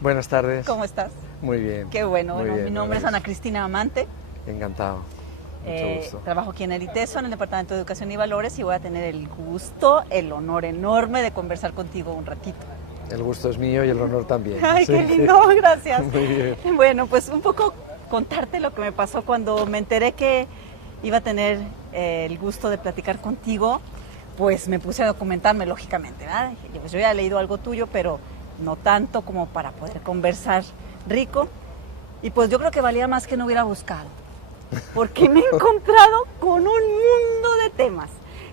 Buenas tardes. ¿Cómo estás? Muy bien. Qué bueno. Muy Bueno, bien, mi nombre es maravilloso. Ana Cristina Amante. Encantado. Mucho gusto. Trabajo aquí en el ITESO, en el Departamento de Educación y Valores, y voy a tener el gusto, el honor enorme de conversar contigo un ratito. El gusto es mío y el honor también. Ay, Sí, qué lindo, gracias. Muy bien. Bueno, pues un poco contarte lo que me pasó cuando me enteré que iba a tener el gusto de platicar contigo. Pues me puse a documentarme, lógicamente, ¿verdad? Dije, pues yo ya he leído algo tuyo, pero no tanto como para poder conversar rico. Y pues yo creo que valía más que no hubiera buscado, porque me he encontrado con un mundo de temas.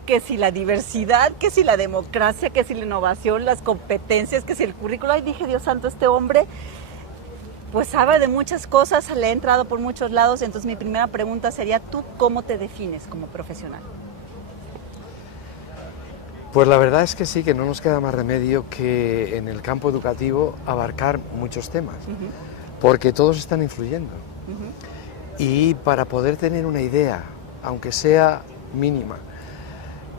Que si la diversidad, que si la democracia, que si la innovación, las competencias, que si el currículo. Ay, dije, Dios santo, este hombre pues sabe de muchas cosas, le he entrado por muchos lados. Entonces mi primera pregunta sería, ¿tú cómo te defines como profesional? Pues la verdad es que sí, que no nos queda más remedio que en el campo educativo abarcar muchos temas, porque todos están influyendo. Y para poder tener una idea, aunque sea mínima,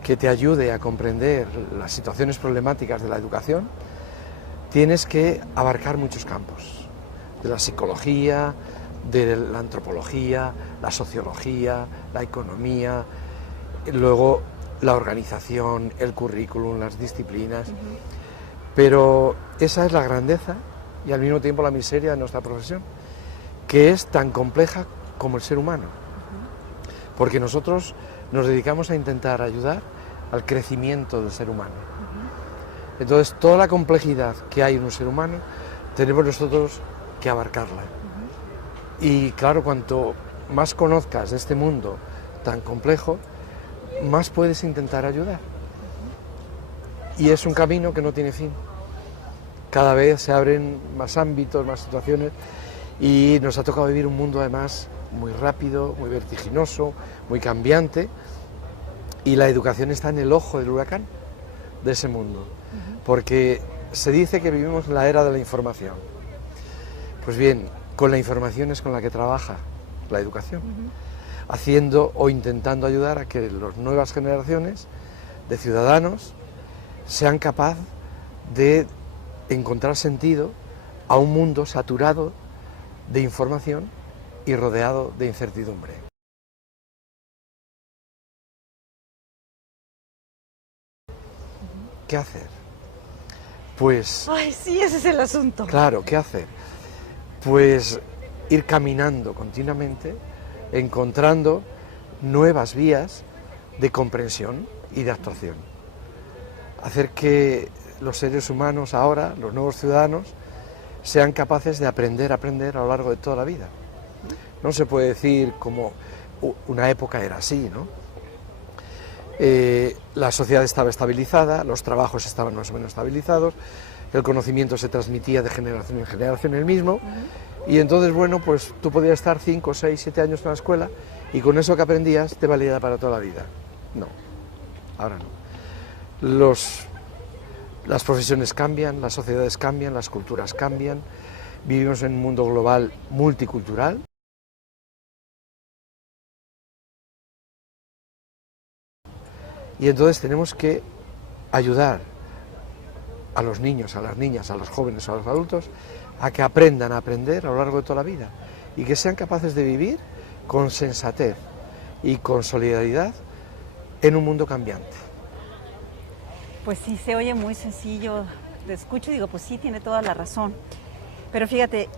que te ayude a comprender las situaciones problemáticas de la educación, tienes que abarcar muchos campos, de la psicología, de la antropología, la sociología, la economía, luego la organización, el currículum, las disciplinas. Pero esa es la grandeza y al mismo tiempo la miseria de nuestra profesión, que es tan compleja como el ser humano, porque nosotros nos dedicamos a intentar ayudar al crecimiento del ser humano. Entonces, toda la complejidad que hay en un ser humano, tenemos nosotros que abarcarla. Y claro, cuanto más conozcas de este mundo tan complejo, más puedes intentar ayudar. Y es un camino que no tiene fin. Cada vez se abren más ámbitos, más situaciones, y nos ha tocado vivir un mundo además muy rápido, muy vertiginoso, muy cambiante, y la educación está en el ojo del huracán de ese mundo, porque se dice que vivimos en la era de la información. Pues bien, con la información es con la que trabaja la educación, haciendo o intentando ayudar a que las nuevas generaciones de ciudadanos sean capaces de encontrar sentido a un mundo saturado de información y rodeado de incertidumbre. ¿Qué hacer? Pues... Ay, sí, ese es el asunto. Claro, ¿qué hacer? Pues ir caminando continuamente, encontrando nuevas vías de comprensión y de actuación. Hacer que los seres humanos ahora, los nuevos ciudadanos, sean capaces de aprender a lo largo de toda la vida. No se puede decir como una época era así, ¿no? La sociedad estaba estabilizada, los trabajos estaban más o menos estabilizados, el conocimiento se transmitía de generación en generación el mismo, y entonces, bueno, pues tú podías estar 5, 6, 7 años en la escuela y con eso que aprendías te valía para toda la vida. No, ahora no. Las profesiones cambian, las sociedades cambian, las culturas cambian, vivimos en un mundo global multicultural. Y entonces tenemos que ayudar a los niños, a las niñas, a los jóvenes, a los adultos, a que aprendan a aprender a lo largo de toda la vida y que sean capaces de vivir con sensatez y con solidaridad en un mundo cambiante. Pues sí, se oye muy sencillo. Te escucho y digo, pues sí, tiene toda la razón. Pero fíjate,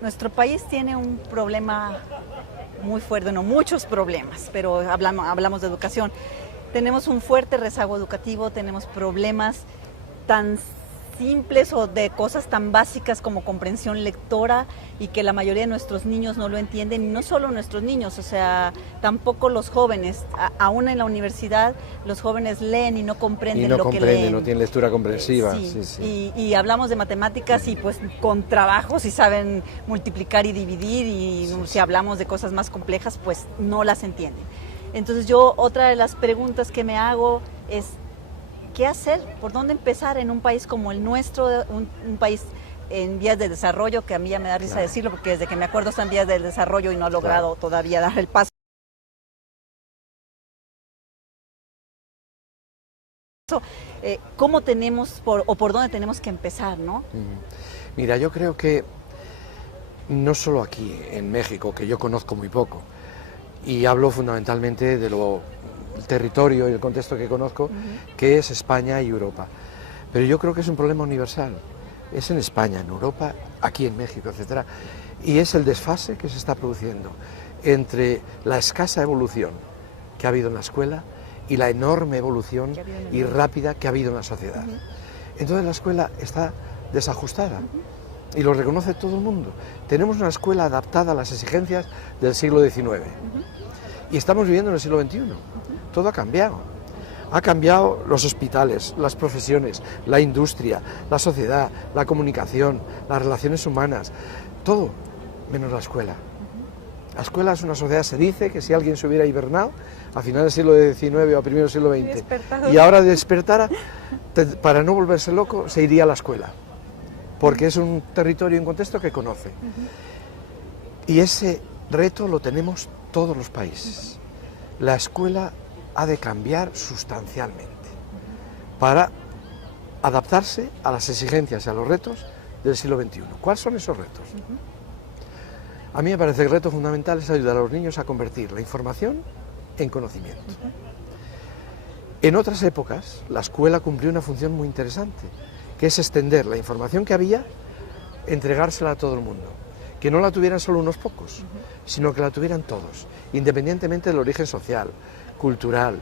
nuestro país tiene un problema muy fuerte, no muchos problemas, pero hablamos de educación. Tenemos un fuerte rezago educativo, tenemos problemas tan simples o de cosas tan básicas como comprensión lectora, y que la mayoría de nuestros niños no lo entienden, y no solo nuestros niños, o sea, tampoco los jóvenes. Aún en la universidad los jóvenes leen y no comprenden lo que leen. No tienen lectura comprensiva. Y hablamos de matemáticas y pues con trabajo si saben multiplicar y dividir, y si hablamos de cosas más complejas pues no las entienden. Entonces yo, otra de las preguntas que me hago es, ¿qué hacer? ¿Por dónde empezar en un país como el nuestro, un país en vías de desarrollo, que a mí ya me da risa decirlo, porque desde que me acuerdo está en vías de desarrollo y no ha logrado todavía dar el paso? ¿Cómo tenemos, por dónde tenemos que empezar, no? Mira, yo creo que no solo aquí, en México, que yo conozco muy poco, y hablo fundamentalmente del territorio y el contexto que conozco, que es España y Europa. Pero yo creo que es un problema universal. Es en España, en Europa, aquí en México, etc. Y es el desfase que se está produciendo entre la escasa evolución que ha habido en la escuela y la enorme evolución y rápida que ha habido en la sociedad. Entonces la escuela está desajustada y lo reconoce todo el mundo. Tenemos una escuela adaptada a las exigencias del siglo XIX y estamos viviendo en el siglo XXI. Todo ha cambiado. Ha cambiado los hospitales, las profesiones, la industria, la sociedad, la comunicación, las relaciones humanas, todo menos la escuela. La escuela es una sociedad, se dice que si alguien se hubiera hibernado a finales del siglo XIX o a primeros del siglo XX y ahora despertara, para no volverse loco, se iría a la escuela, porque es un territorio y un contexto que conoce. Y ese reto lo tenemos todos los países. La escuela ha de cambiar sustancialmente para adaptarse a las exigencias y a los retos del siglo XXI. ¿Cuáles son esos retos? A mí me parece que el reto fundamental es ayudar a los niños a convertir la información en conocimiento. En otras épocas, la escuela cumplió una función muy interesante, que es extender la información que había, entregársela a todo el mundo. Que no la tuvieran solo unos pocos, sino que la tuvieran todos, independientemente del origen social, cultural,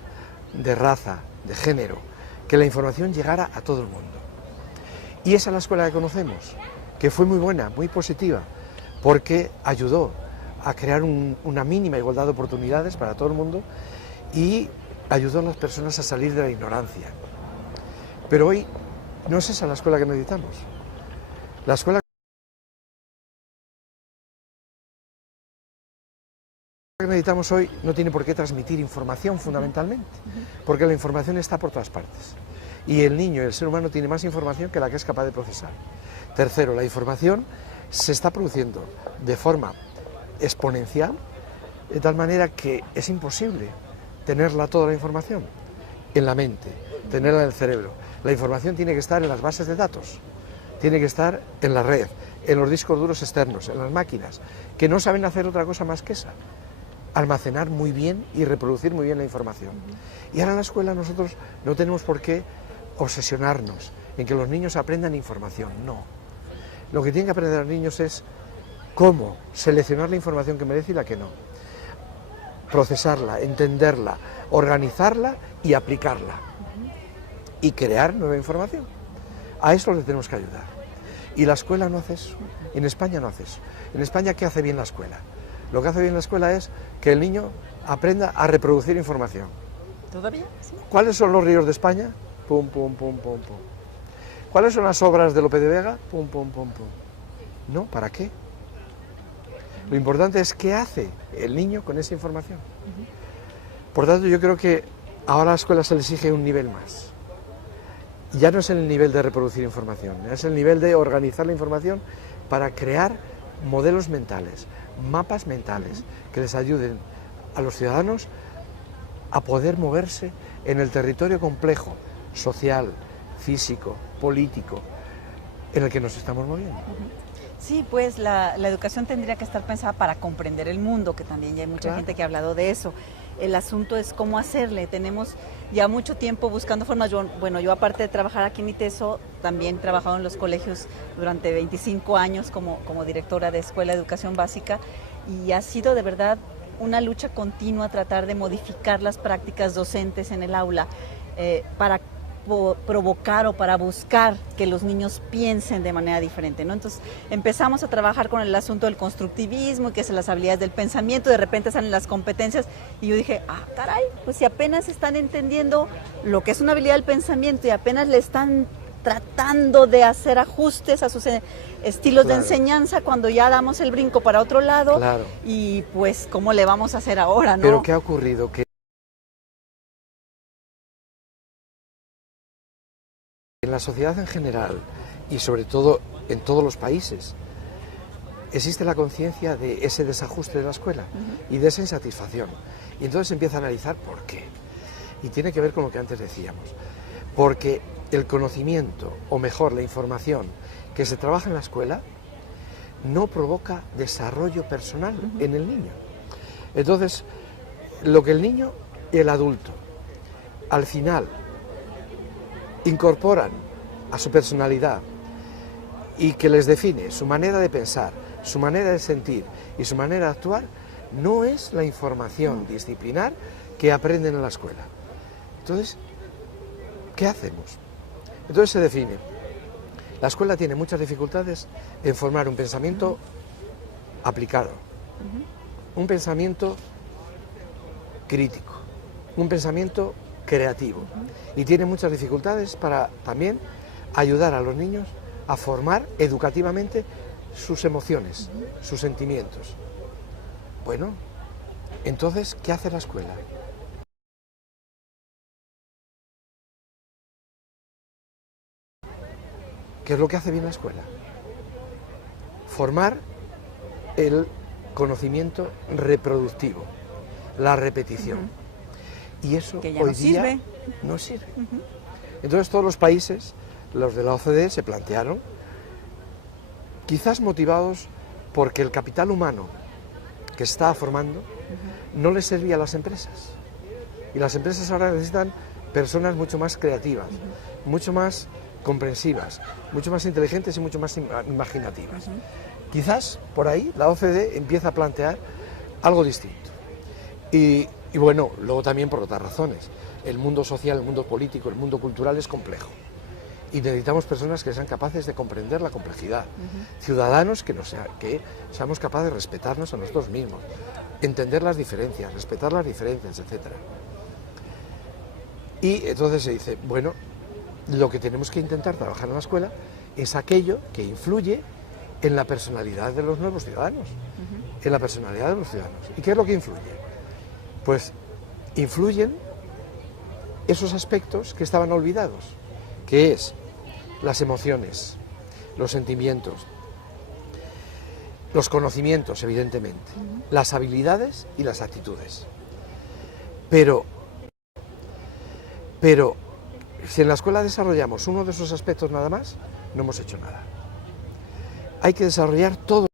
de raza, de género, que la información llegara a todo el mundo. Y esa es la escuela que conocemos, que fue muy buena, muy positiva, porque ayudó a crear una mínima igualdad de oportunidades para todo el mundo y ayudó a las personas a salir de la ignorancia. Pero hoy no es esa la escuela que necesitamos. La escuela que necesitamos hoy no tiene por qué transmitir información fundamentalmente, porque la información está por todas partes. Y el niño y el ser humano tiene más información que la que es capaz de procesar. Tercero, la información se está produciendo de forma exponencial, de tal manera que es imposible tenerla toda la información en la mente, tenerla en el cerebro. La información tiene que estar en las bases de datos, tiene que estar en la red, en los discos duros externos, en las máquinas, que no saben hacer otra cosa más que esa, almacenar muy bien y reproducir muy bien la información. Y ahora en la escuela nosotros no tenemos por qué obsesionarnos en que los niños aprendan información, no. Lo que tienen que aprender los niños es cómo seleccionar la información que merece y la que no. Procesarla, entenderla, organizarla y aplicarla. Y crear nueva información. A eso les tenemos que ayudar. Y la escuela no hace eso. En España no hace eso. En España, ¿qué hace bien la escuela? Lo que hace bien la escuela es que el niño aprenda a reproducir información. ¿Todavía? Sí. ¿Cuáles son los ríos de España? Pum, pum, pum, pum, pum. ¿Cuáles son las obras de Lope de Vega? Pum, pum, pum, pum. No, ¿para qué? Lo importante es qué hace el niño con esa información. Por tanto, yo creo que ahora a la escuela se le exige un nivel más. Ya no es el nivel de reproducir información, es el nivel de organizar la información para crear modelos mentales, mapas mentales que les ayuden a los ciudadanos a poder moverse en el territorio complejo, social, físico, político, en el que nos estamos moviendo. Sí, pues la educación tendría que estar pensada para comprender el mundo, que también ya hay mucha gente que ha hablado de eso. El asunto es cómo hacerle. Tenemos ya mucho tiempo buscando formas. Yo aparte de trabajar aquí en ITESO, también he trabajado en los colegios durante 25 años como directora de Escuela de Educación Básica y ha sido de verdad una lucha continua tratar de modificar las prácticas docentes en el aula para provocar o para buscar que los niños piensen de manera diferente, ¿no? Entonces empezamos a trabajar con el asunto del constructivismo, que es las habilidades del pensamiento, de repente salen las competencias y yo dije, caray, pues si apenas están entendiendo lo que es una habilidad del pensamiento y apenas le están tratando de hacer ajustes a sus estilos de enseñanza cuando ya damos el brinco para otro lado y pues ¿cómo le vamos a hacer ahora, no? Pero ¿qué ha ocurrido? Que en la sociedad en general y sobre todo en todos los países existe la conciencia de ese desajuste de la escuela y de esa insatisfacción. Y entonces se empieza a analizar por qué. Y tiene que ver con lo que antes decíamos. Porque el conocimiento, o mejor, la información que se trabaja en la escuela no provoca desarrollo personal en el niño. Entonces, lo que el niño y el adulto al final incorporan a su personalidad y que les define su manera de pensar, su manera de sentir y su manera de actuar, no es la información disciplinar que aprenden en la escuela. Entonces, ¿qué hacemos? Entonces se define. La escuela tiene muchas dificultades en formar un pensamiento aplicado, un pensamiento crítico, un pensamiento creativo, y tiene muchas dificultades para también ayudar a los niños a formar educativamente sus emociones, sus sentimientos. Bueno, entonces, ¿qué hace la escuela? ¿Qué es lo que hace bien la escuela? Formar el conocimiento reproductivo, la repetición. Y eso que ya hoy no día sirve. no sirve. Entonces todos los países, los de la OCDE, se plantearon, quizás motivados porque el capital humano que se estaba formando no les servía a las empresas. Y las empresas ahora necesitan personas mucho más creativas, mucho más comprensivas, mucho más inteligentes y mucho más imaginativas. Quizás por ahí la OCDE empieza a plantear algo distinto. Y bueno, luego también por otras razones. El mundo social, el mundo político, el mundo cultural es complejo. Y necesitamos personas que sean capaces de comprender la complejidad. Ciudadanos que seamos capaces de respetarnos a nosotros mismos, entender las diferencias, respetar las diferencias, etc. Y entonces se dice, bueno, lo que tenemos que intentar trabajar en la escuela es aquello que influye en la personalidad de los nuevos ciudadanos, en la personalidad de los ciudadanos. ¿Y qué es lo que influye? Pues influyen esos aspectos que estaban olvidados, que es las emociones, los sentimientos, los conocimientos, evidentemente, las habilidades y las actitudes. Pero si en la escuela desarrollamos uno de esos aspectos nada más, no hemos hecho nada. Hay que desarrollar todos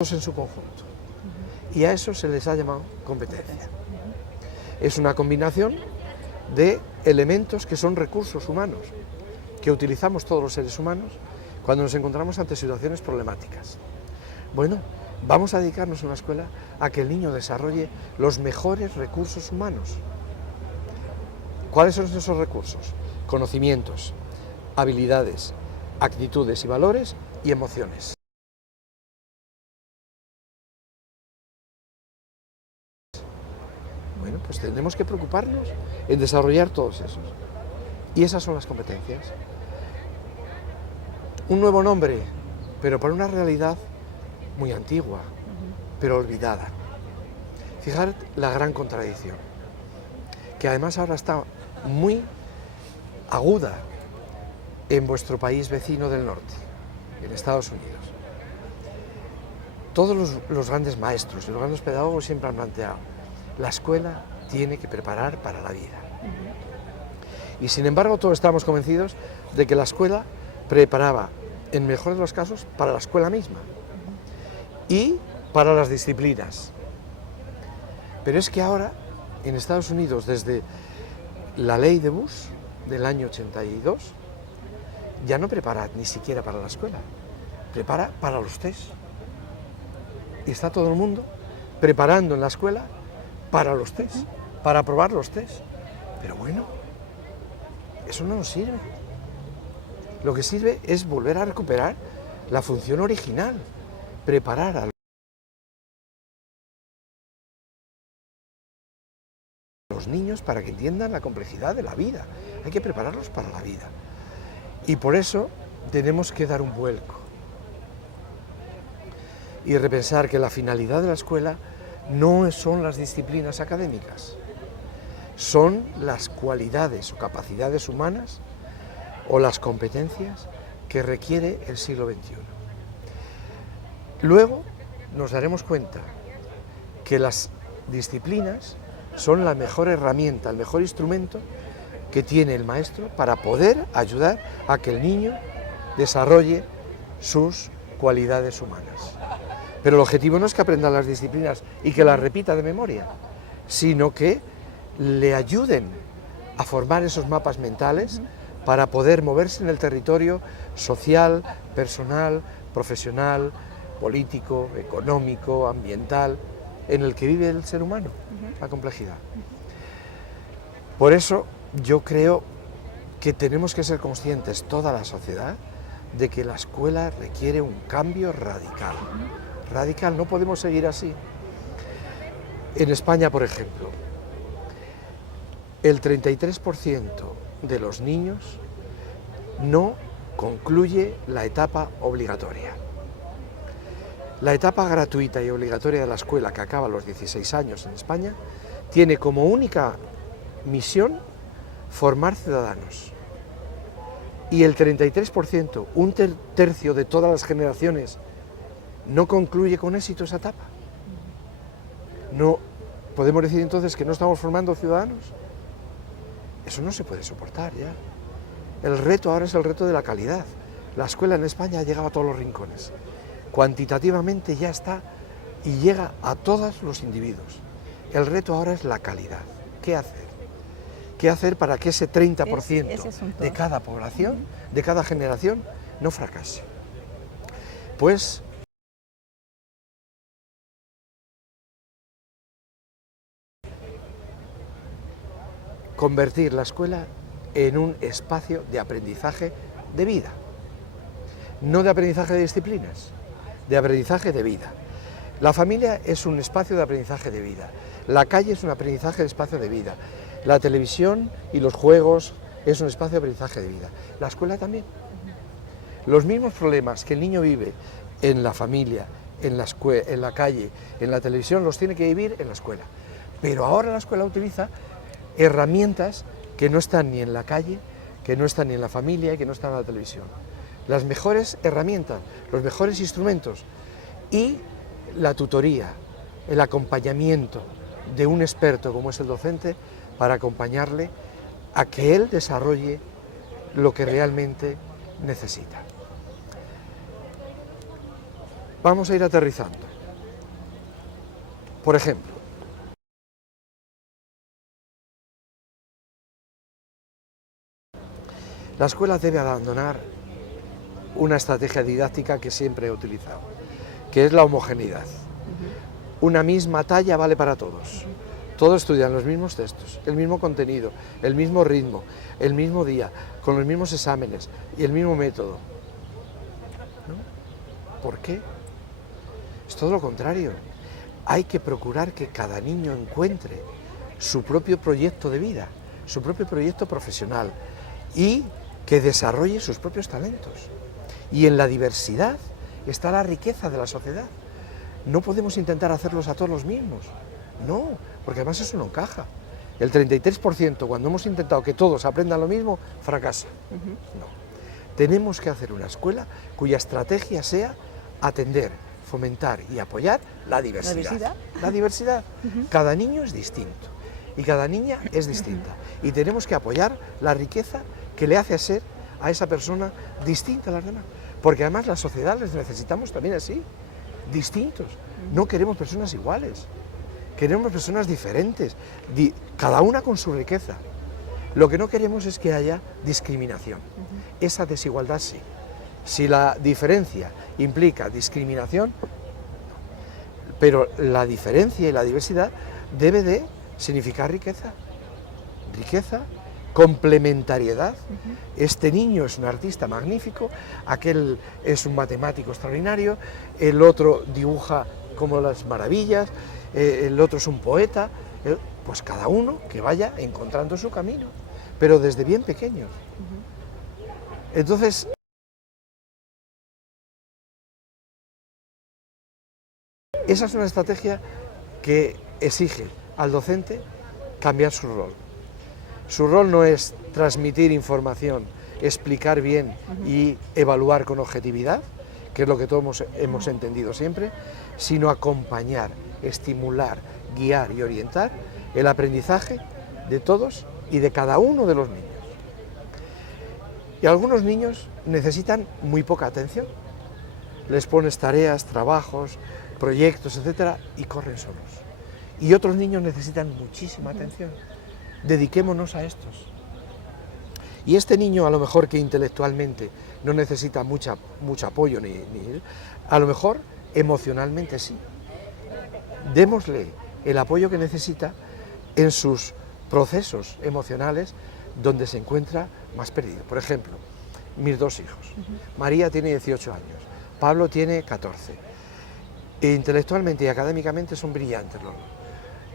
en su conjunto. Y a eso se les ha llamado competencia. Es una combinación de elementos que son recursos humanos, que utilizamos todos los seres humanos cuando nos encontramos ante situaciones problemáticas. Bueno, vamos a dedicarnos en la escuela a que el niño desarrolle los mejores recursos humanos. ¿Cuáles son esos recursos? Conocimientos, habilidades, actitudes y valores y emociones. Bueno, pues tenemos que preocuparnos en desarrollar todos esos. Y esas son las competencias. Un nuevo nombre, pero para una realidad muy antigua, pero olvidada. Fijar la gran contradicción, que además ahora está muy aguda en vuestro país vecino del norte, en Estados Unidos. Todos los grandes maestros y los grandes pedagogos siempre han planteado, la escuela tiene que preparar para la vida. Y sin embargo todos estamos convencidos de que la escuela preparaba, en el mejor de los casos, para la escuela misma y para las disciplinas. Pero es que ahora, en Estados Unidos, desde la ley de Bush del año 82, ya no prepara ni siquiera para la escuela, prepara para los test. Y está todo el mundo preparando en la escuela para los test, para aprobar los test. Pero bueno, eso no nos sirve. Lo que sirve es volver a recuperar la función original, preparar a los niños para que entiendan la complejidad de la vida. Hay que prepararlos para la vida. Y por eso tenemos que dar un vuelco y repensar que la finalidad de la escuela no son las disciplinas académicas, son las cualidades o capacidades humanas o las competencias que requiere el siglo XXI. Luego nos daremos cuenta que las disciplinas son la mejor herramienta, el mejor instrumento que tiene el maestro para poder ayudar a que el niño desarrolle sus cualidades humanas. Pero el objetivo no es que aprenda las disciplinas y que las repita de memoria, sino que le ayuden a formar esos mapas mentales para poder moverse en el territorio social, personal, profesional, político, económico, ambiental, en el que vive el ser humano, la complejidad. Por eso yo creo que tenemos que ser conscientes, toda la sociedad, de que la escuela requiere un cambio radical. Radical, no podemos seguir así. En España, por ejemplo, el 33% de los niños no concluye la etapa obligatoria. La etapa gratuita y obligatoria de la escuela, que acaba a los 16 años en España, tiene como única misión formar ciudadanos. Y el 33%, un tercio de todas las generaciones, no concluye con éxito esa etapa. No podemos decir entonces que no estamos formando ciudadanos. Eso no se puede soportar ya. El reto ahora es el reto de la calidad. La escuela en España ha llegado a todos los rincones. Cuantitativamente ya está y llega a todos los individuos. El reto ahora es la calidad. ¿Qué hacer? ¿Qué hacer para que ese 30% de cada población, de cada generación, no fracase? Pues convertir la escuela en un espacio de aprendizaje de vida. No de aprendizaje de disciplinas, de aprendizaje de vida. La familia es un espacio de aprendizaje de vida. La calle es un aprendizaje de espacio de vida. La televisión y los juegos es un espacio de aprendizaje de vida. La escuela también. Los mismos problemas que el niño vive en la familia, en la calle, en la televisión, los tiene que vivir en la escuela. Pero ahora la escuela utiliza herramientas que no están ni en la calle, que no están ni en la familia y que no están en la televisión. Las mejores herramientas, los mejores instrumentos y la tutoría, el acompañamiento de un experto como es el docente para acompañarle a que él desarrolle lo que realmente necesita. Vamos a ir aterrizando. Por ejemplo, la escuela debe abandonar una estrategia didáctica que siempre he utilizado, que es la homogeneidad. Una misma talla vale para todos. Todos estudian los mismos textos, el mismo contenido, el mismo ritmo, el mismo día, con los mismos exámenes y el mismo método. ¿No? ¿Por qué? Es todo lo contrario. Hay que procurar que cada niño encuentre su propio proyecto de vida, su propio proyecto profesional y que desarrolle sus propios talentos. Y en la diversidad está la riqueza de la sociedad. No podemos intentar hacerlos a todos los mismos. No, porque además eso no encaja. El 33%, cuando hemos intentado que todos aprendan lo mismo, fracasa. No. Tenemos que hacer una escuela cuya estrategia sea atender, fomentar y apoyar la diversidad. ¿La diversidad? La diversidad. Cada niño es distinto y cada niña es distinta. Y tenemos que apoyar la riqueza que le hace ser a esa persona distinta a las demás. Porque además la sociedad les necesitamos también así, distintos. No queremos personas iguales, queremos personas diferentes, cada una con su riqueza. Lo que no queremos es que haya discriminación. Esa desigualdad sí. Si la diferencia implica discriminación, pero la diferencia y la diversidad debe de significar riqueza. Riqueza, complementariedad. Este niño es un artista magnífico, aquel es un matemático extraordinario, el otro dibuja como las maravillas, el otro es un poeta, pues cada uno que vaya encontrando su camino, pero desde bien pequeños. Entonces, esa es una estrategia que exige al docente cambiar su rol. Su rol no es transmitir información, explicar bien y evaluar con objetividad, que es lo que todos hemos entendido siempre, sino acompañar, estimular, guiar y orientar el aprendizaje de todos y de cada uno de los niños. Y algunos niños necesitan muy poca atención. Les pones tareas, trabajos, proyectos, etcétera, y corren solos. Y otros niños necesitan muchísima atención. Dediquémonos a estos. Y este niño, a lo mejor que intelectualmente no necesita mucho apoyo, a lo mejor emocionalmente sí. Démosle el apoyo que necesita en sus procesos emocionales donde se encuentra más perdido. Por ejemplo, mis dos hijos. María tiene 18 años, Pablo tiene 14. E intelectualmente y académicamente son brillantes los dos.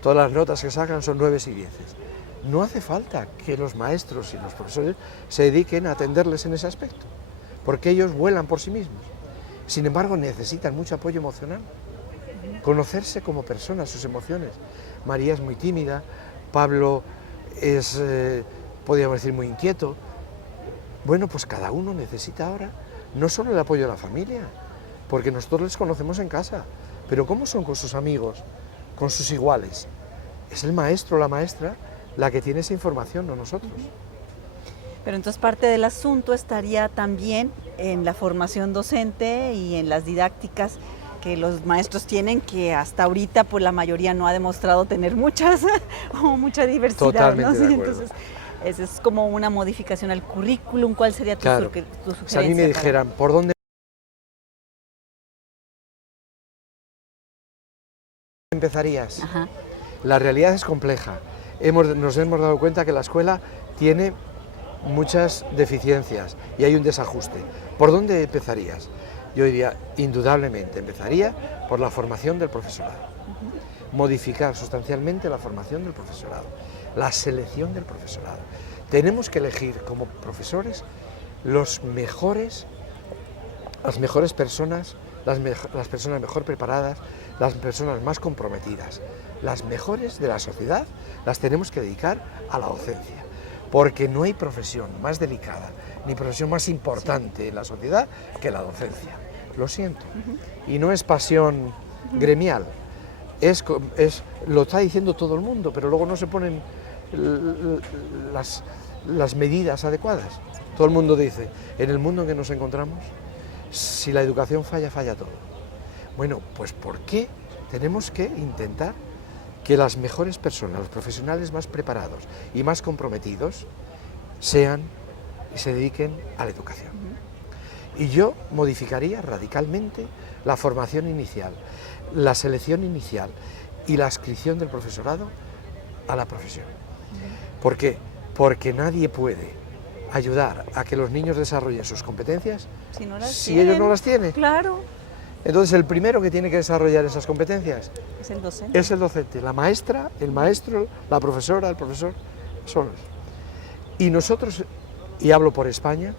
Todas las notas que sacan son 9 y 10. No hace falta que los maestros y los profesores se dediquen a atenderles en ese aspecto, porque ellos vuelan por sí mismos. Sin embargo, necesitan mucho apoyo emocional, conocerse como personas, sus emociones. María es muy tímida, Pablo es, podríamos decir, muy inquieto. Bueno, pues cada uno necesita ahora no solo el apoyo de la familia, porque nosotros les conocemos en casa, pero ¿cómo son con sus amigos, con sus iguales? Es el maestro o la maestra la que tiene esa información, no nosotros. Pero entonces parte del asunto estaría también en la formación docente y en las didácticas que los maestros tienen, que hasta ahorita pues la mayoría no ha demostrado tener muchas o mucha diversidad. Totalmente, ¿no? de Sí, acuerdo. entonces esa es como una modificación al currículum. ¿Cuál sería tu, Claro. tu sugerencia? Si a mí me dijeran, ¿por dónde empezarías? Ajá. La realidad es compleja. Nos hemos dado cuenta que la escuela tiene muchas deficiencias y hay un desajuste. ¿Por dónde empezarías? Yo diría, indudablemente, empezaría por la formación del profesorado. Modificar sustancialmente la formación del profesorado, la selección del profesorado. Tenemos que elegir como profesores las mejores personas, las personas mejor preparadas, las personas más comprometidas, las mejores de la sociedad, las tenemos que dedicar a la docencia, porque no hay profesión más delicada ni profesión más importante en la sociedad que la docencia. Lo siento. Y no es pasión gremial, lo está diciendo todo el mundo, pero luego no se ponen las medidas adecuadas. Todo el mundo dice, en el mundo en que nos encontramos, si la educación falla, falla todo. Bueno, pues ¿por qué tenemos que intentar que las mejores personas, los profesionales más preparados y más comprometidos sean y se dediquen a la educación? Y yo modificaría radicalmente la formación inicial, la selección inicial y la adscripción del profesorado a la profesión. ¿Por qué? Porque nadie puede ayudar a que los niños desarrollen sus competencias si ellos no las tienen. Claro. Entonces el primero que tiene que desarrollar esas competencias Es el docente. es el docente, la maestra, el maestro, la profesora, el profesor, solos. Y nosotros, y hablo por España,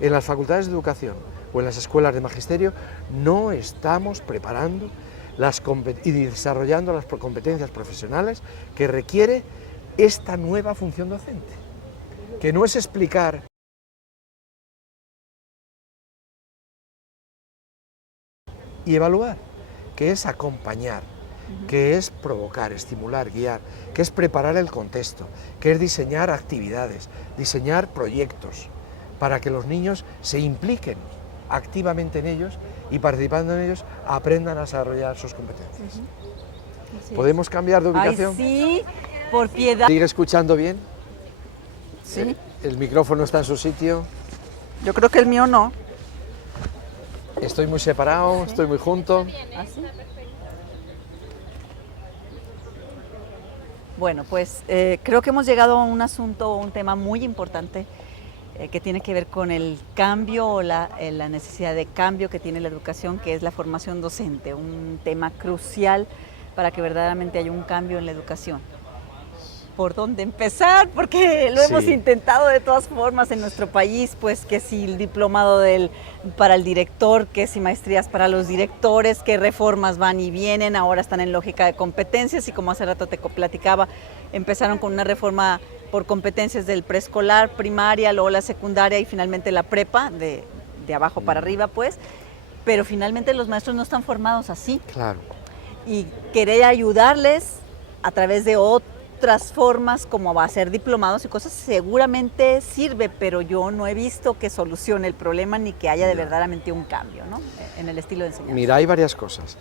en las facultades de educación o en las escuelas de magisterio no estamos preparando y desarrollando las competencias profesionales que requiere esta nueva función docente, que no es explicar y evaluar, que es acompañar, que es provocar, estimular, guiar, que es preparar el contexto, que es diseñar actividades, diseñar proyectos, para que los niños se impliquen activamente en ellos y participando en ellos aprendan a desarrollar sus competencias. ¿Podemos cambiar de ubicación? Ay, sí, por piedad. ¿Sigue escuchando bien? Sí. El micrófono está en su sitio. Yo creo que el mío no. Estoy muy separado, Sí. estoy muy junto. ¿Así? Bueno, pues creo que hemos llegado a un asunto, un tema muy importante que tiene que ver con el cambio o la necesidad de cambio que tiene la educación, que es la formación docente, un tema crucial para que verdaderamente haya un cambio en la educación. ¿Por dónde empezar? Porque lo hemos intentado de todas formas en nuestro país, pues que si el diplomado para el director, que si maestrías para los directores, que reformas van y vienen, ahora están en lógica de competencias y como hace rato te platicaba, empezaron con una reforma por competencias del preescolar, primaria, luego la secundaria y finalmente la prepa, de abajo para arriba pues, pero finalmente los maestros no están formados así. Claro. Y querer ayudarles a través de otras formas como va a ser diplomados y cosas, seguramente sirve, pero yo no he visto que solucione el problema ni que haya de verdaderamente un cambio, ¿no?, en el estilo de enseñanza. Mira, hay varias cosas.